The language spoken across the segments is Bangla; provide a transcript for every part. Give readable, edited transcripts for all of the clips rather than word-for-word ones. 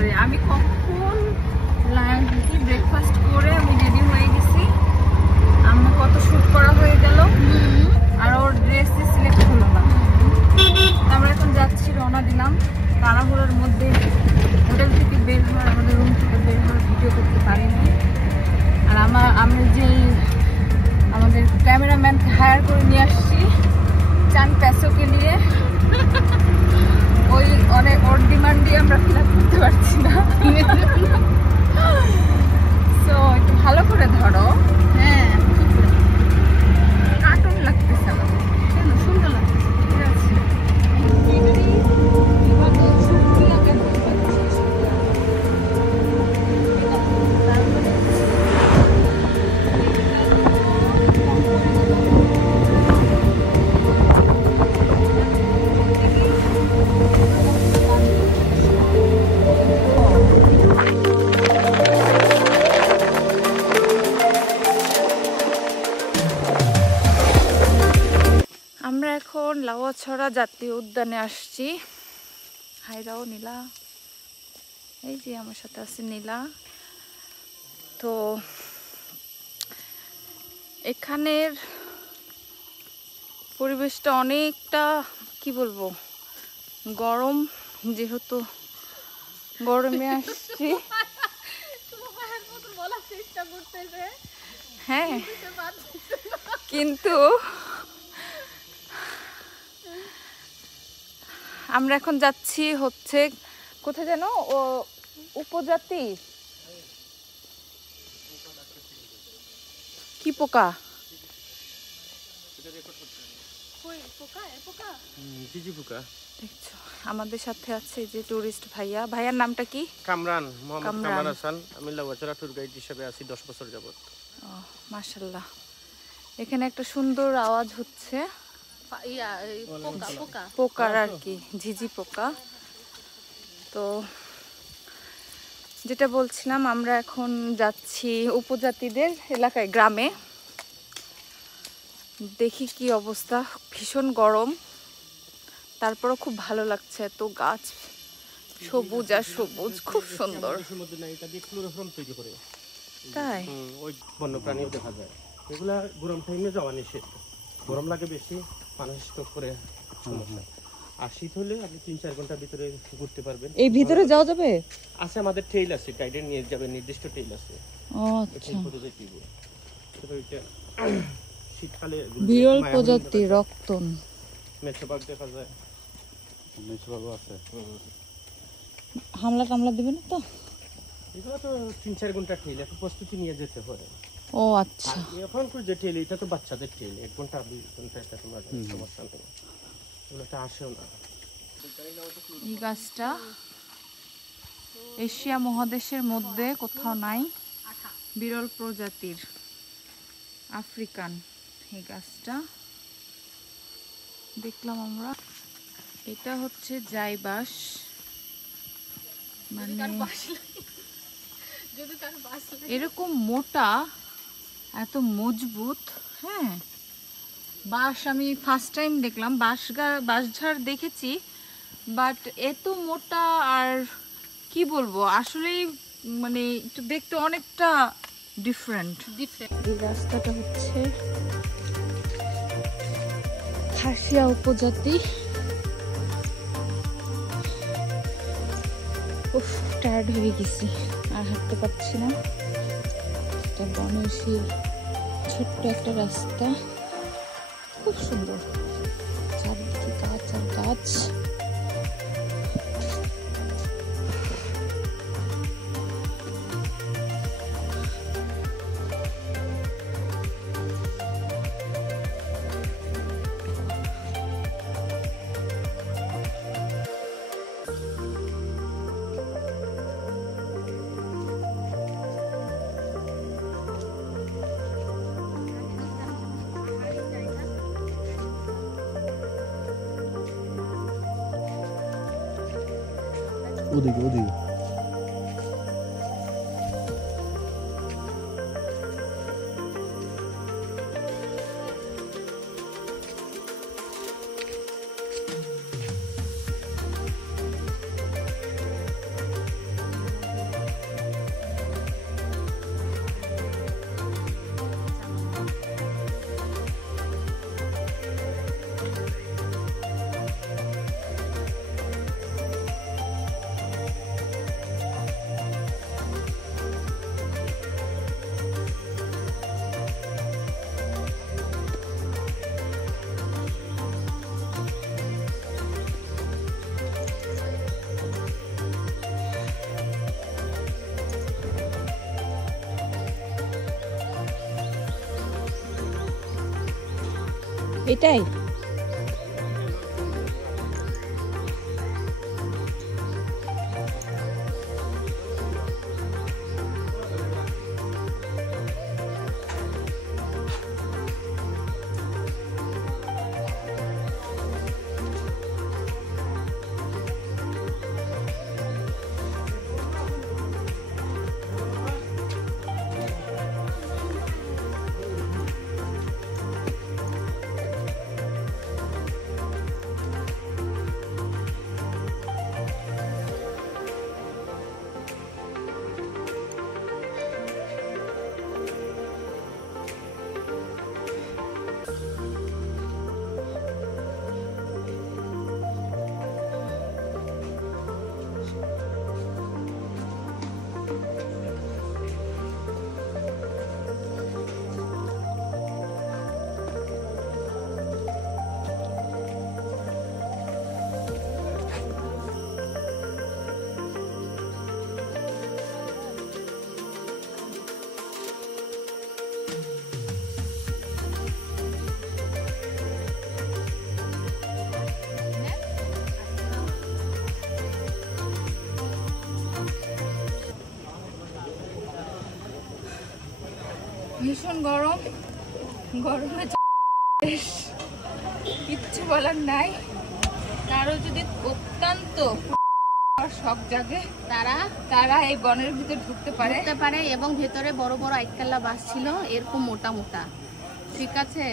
পারে। আমি কখন কি ব্রেকফাস্ট করে আমি রেডি হয়ে গেছি, আমার কত শুট করা হয়ে গেল, আর ওর ড্রেস সিলেক্ট হলো না। আমরা এখন যাচ্ছি, রওনা দিলাম। তাড়াহুড়োর মধ্যে হোটেল থেকে বের হওয়ার, আমাদের রুম থেকে বের হওয়ার ভিডিও করতে পারিনি। আর আমি যে আমাদের ক্যামেরাম্যানকে হায়ার করে নিয়ে আসছি চান প্যাসোকে নিয়ে, ওর ডিমান্ড দিয়ে আমরা ফিল আপ করতে পারছি না। তো একটু ভালো করে ধরো। হ্যাঁ, কার্টুন লাগতেছে আমাদের। কেন সুন্দর লাগতেছে, ঠিক আছে। আমরা এখন লাউয়াছড়া জাতীয় উদ্যানে আসছি। হাইরাও নীলা, এই যে আমার সাথে আছে নীলা। তো এখানের পরিবেশটা অনেকটা কি বলবো গরম, যেহেতু গরমে আসছি। হ্যাঁ, কিন্তু আমরা এখন যাচ্ছি হচ্ছে কোথায় যেন, ও উপজাতি কি পোকা, দেখছো। আমাদের সাথে আছে যে টুরিস্ট ভাইয়া। ভাইয়ার নামটা কি? কামরান, মোহাম্মদ কামরান হাসান। আমি লাউয়াছড়া ট্যুর গাইড হিসেবে আছি 10 বছর যাবত। মাশাআল্লাহ। এখানে একটা সুন্দর আওয়াজ হচ্ছে, পোকার আর কি, ঝিঝি পোকা। তো যেটা বলছিলাম, আমরা এখন যাচ্ছি উপজাতিদের এলাকায়, গ্রামে। দেখি কি অবস্থা, ভীষণ গরম, তারপরও খুব ভালো লাগছে। এত গাছ, সবুজ আর সবুজ, খুব সুন্দর। তাই ওই বন্যপ্রাণীও দেখা যায়। এগুলা গরম টাইমে যাওয়া নিষেধ, গরম লাগে বেশি, মানুষ স্টক করে সমস্যা। আর শীত হলে আপনি 3-4 ঘন্টার ভিতরে ঘুরতে পারবেন। এই ভিতরে যাওয়া যাবে? আছে, আমাদের ট্রেইল আছে, গাইডের নিয়ে যাবে, নির্দিষ্ট ট্রেইল আছে। ও আচ্ছা। শীতকালে বিরল প্রজাতি রক্তন, মেছোবাগ দেখা যায়। মেছোবাগও আছে। হামলা টামলা দিবে না তো? এগুলো তো 3-4 ঘন্টা ট্রেইল, একটু প্রস্তুতি নিয়ে যেতে হয়। ও আচ্ছা। এখন যে ট্রেইল, এটা তো বাচ্চাদের ট্রেইল, 1 ঘন্টা 2 ঘন্টা এটা তোমার সমস্যা নেই, এগুলোতে আসেও না। এই গাছটা এশিয়া মহাদেশের মধ্যে কোথাও নাই, বিরল প্রজাতির আফ্রিকান এই গাছটা দেখলাম আমরা। এটা হচ্ছে জাইবাস, মানে এরকম মোটা, এত মজবুত। হ্যাঁ, বাঁশ আমি ফার্স্ট টাইম দেখলাম। বাঁশঝাড় দেখেছি, বাট এত মোটা, আর কি বলবো, আসলেই মানে একটু দেখতে অনেকটা ডিফারেন্ট। এই রাস্তাটা হচ্ছে খাসিয়া উপজাতি। উফ, টায়ার্ড হয়ে গেছি, আর হাঁটতে পারছি না। এটা বনশীর ছোট্ট একটা রাস্তা, খুব সুন্দর, চারিদিকে গাছ আর গাছ। ওদিকে ওদিকে এটাই ভীষণ গরম, গরমে কিচ্ছু বলার নাই। কারো যদি অত্যন্ত সব জায়গায় তারা এই বনের ভিতর ঢুকতে পারে এবং ভেতরে বড় বড় আইটকাল্লা বাস ছিল এরকম মোটা মোটা। ঠিক আছে,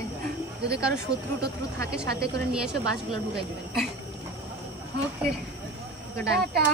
যদি কারো শত্রু টত্রু থাকে সাথে করে নিয়ে এসে বাসগুলো ঢুকাই দিবেন। ওকে, টাটা।